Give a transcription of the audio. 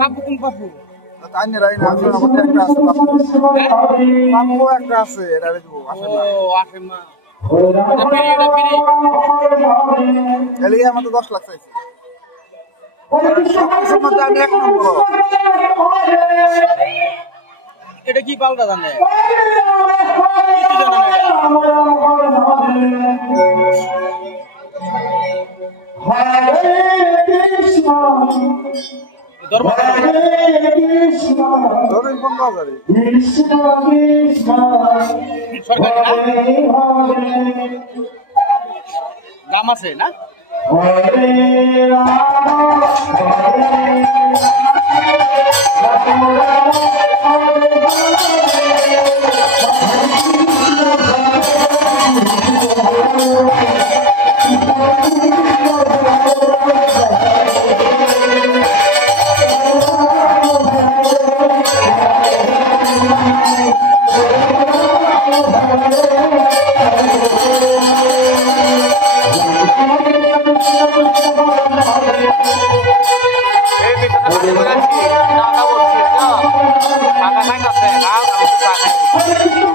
পাপু কোন পাপু? তাইনে রাই না আসলে আমাদের একটা আছে পাপু একটা আছে এটা দেবো আসলে না ও আসে মা। এটা ফিরি। এলিয়ে আমাদের 10 লাখ চাইছে সবকিছুর মধ্যে আমি এক নম্বর এটা কি পাল্টা জানে? কিছু জানে না এটা। দরবার ধরেন 15,000 সরকারি না? দাম আছে না? Nah, kamu sih, ya. Kakak saya nggak sehat, aku susah.